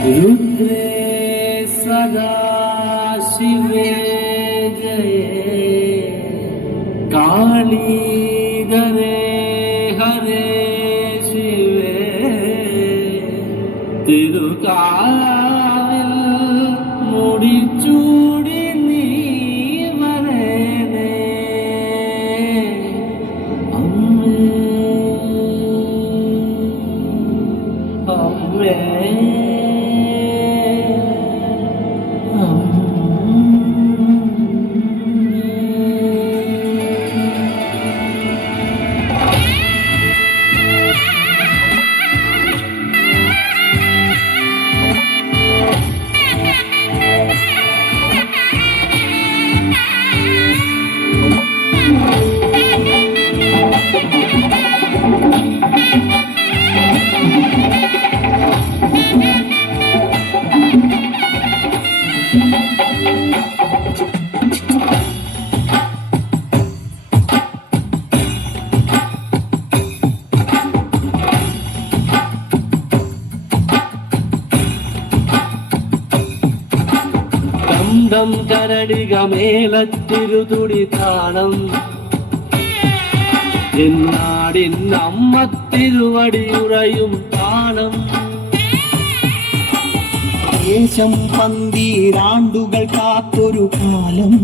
रुद्रे सदा शिवे जये कालीधरे हरे शिवे തിരുകാവിൽ മുടിച്ചൂടി നീ വരേണേ അമ്മേ അമ്മേ ം കരടിക മേലത്തിരുതുടി താണം എന്നാടിൻ അമ്മ തിരുവടിയുറയും താണം ദേശം പന്തീരാണ്ടുകൾ കാത്തൊരു കാലം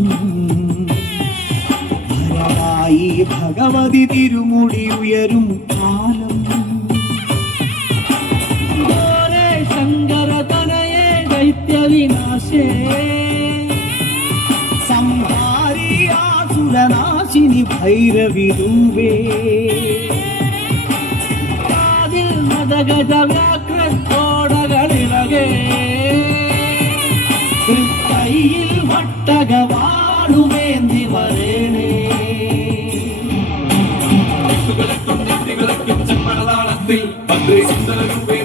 ഭരമായി ഭഗവതി തിരുമുടി ഉയരും കാലം ശങ്കര തനയേ ദൈത്യവിനാശേ നാശിനി ഭൈരവി രൂപേ അതിൽ മതഗജവ്യാക്രോടകളിളകേ കയ്യിൽ വട്ടകവാടുമേന്തി വരേണേ ചെമ്മളതാളത്തിൽ സുന്ദര രൂപേ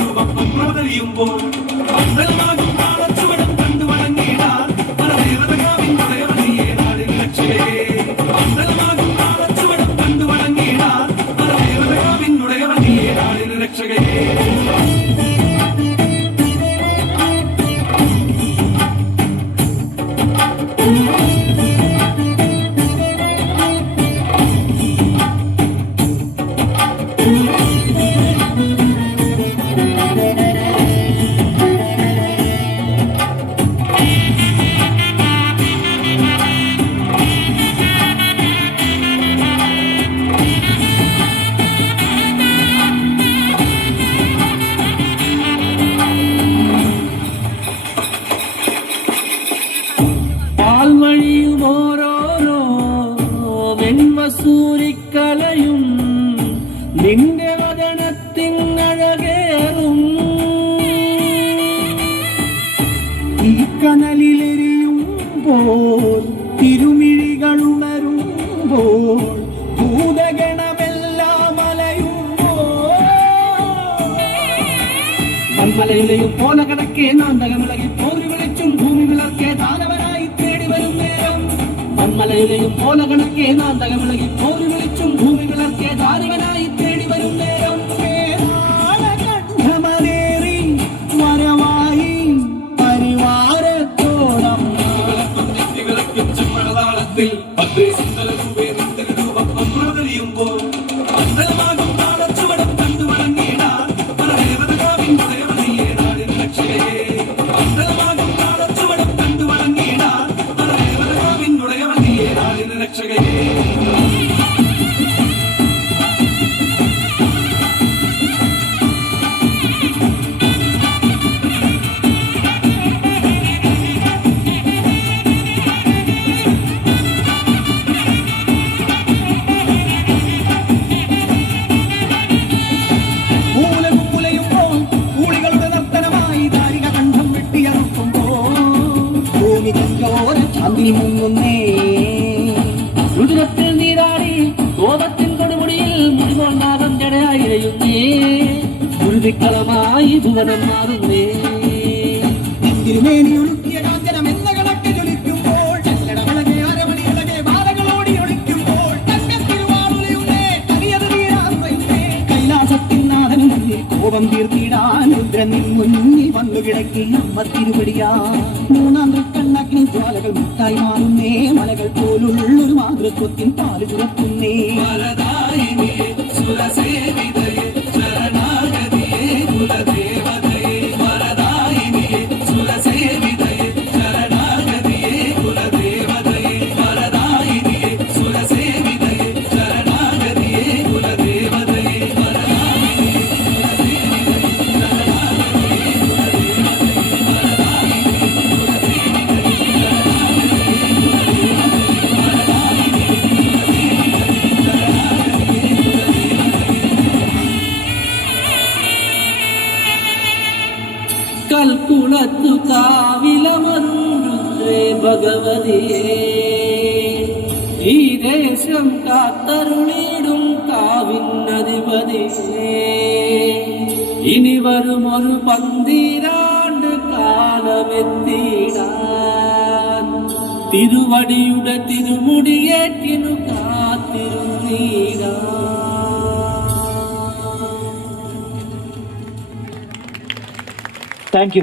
രൂപം അമ്രതലിയുമ്പോൾ കണ്ടു വണങ്ങിയിടാൻ പാൽവഴിയുമോരോരോ വെൺമസൂരിക്കലയും നിന്റെ വദനത്തിനഴകേറും ഈ കനലിലെരിയുമ്പോൾ തിരുമിഴികളുണരുമ്പോൾ ഭൂതഗണമെല്ലാം അലയുമ്പോൾ മൺമലയിലെയും പോല കടക്കേ നാന്തകമിളകി പോരി വിളിച്ചും ഭൂമി വിളർക്കേ ദാനവനായി തേടി വരും നേരം മൺമലയിലെയും പോല കടക്കേ നാന്തകമിളകി പോരി വിളിച്ചും ഭൂമി വിളർക്കേ ദാനവനായി തേടി വരും നേരം േറി വരവായി പരിവാരത്തോടം ചെമ്മളതാളത്തിൽ സുന്ദര രൂപേ രൂപം അമ്രതലിയുമ്പോൾ കണ്ടു വണങ്ങിയിടാൻ മുങ്ങുന്നേ രുദ്രത്തിൽ നീരാടി കോപത്തിൻ കൊടുമുടിയിൽ മുടികൊണ്ടാകം ജടയായിരയുന്നേ ഉരുതിക്കളമായി ഭുവനം മാറുന്നേ തിരുമേനി ഒഴുക്കിയ കാഞ്ചനം എന്ന കണക്ക് ജ്വലിക്കുമ്പോൾ ചെല്ലടമളകെ അരമണിയളകെ ബാലകളോടി ഒളിക്കുമ്പോൾ തങ്കത്തിരുവാളുലയുന്നേ കലിയത് വീരാ കൈലാസത്തിൻ നാഥനും കോപം തീർത്തിടാൻ രുദ്രൻ മുന്നിൽ വന്നു കിടക്കി അമ്മ തിരുവടിയാ. മൂന്നാം തൃക്കണ്ണാക്കിൻ ജ്വാലകൾ മുട്ടായി മാറുന്നേ, മലകൾ പോലുള്ളൊരു മാതൃത്വത്തിൻ പാല് ചുരത്തുന്നേ. വരദായിനിയേ സുരസേവിതയേ ശരണാഗതിയേ കുലദേവതയേ. വരദായിനിയേ സുരസേവിതയേ ശരണാഗതിയേ കുലദേവതയേ. വരദായിനിയേ സുരസേവിതയേ ശരണാഗതിയേ കുലദേവതയേ. കൽക്കുളത്തു കാവിലമരുദ്രേ ഭഗവതിയേ, ഈ ദേശം കാത്തരുളിടും കാവിനധിപതിയേ. ഇനി വരുമൊരു പന്തിരാണ്ട് കാലമെത്തിടാൻ തിരുവടിയുടെ തിരുമുടിയേറ്റിനു കാത്തിരുന്നീടാൻ. Thank you.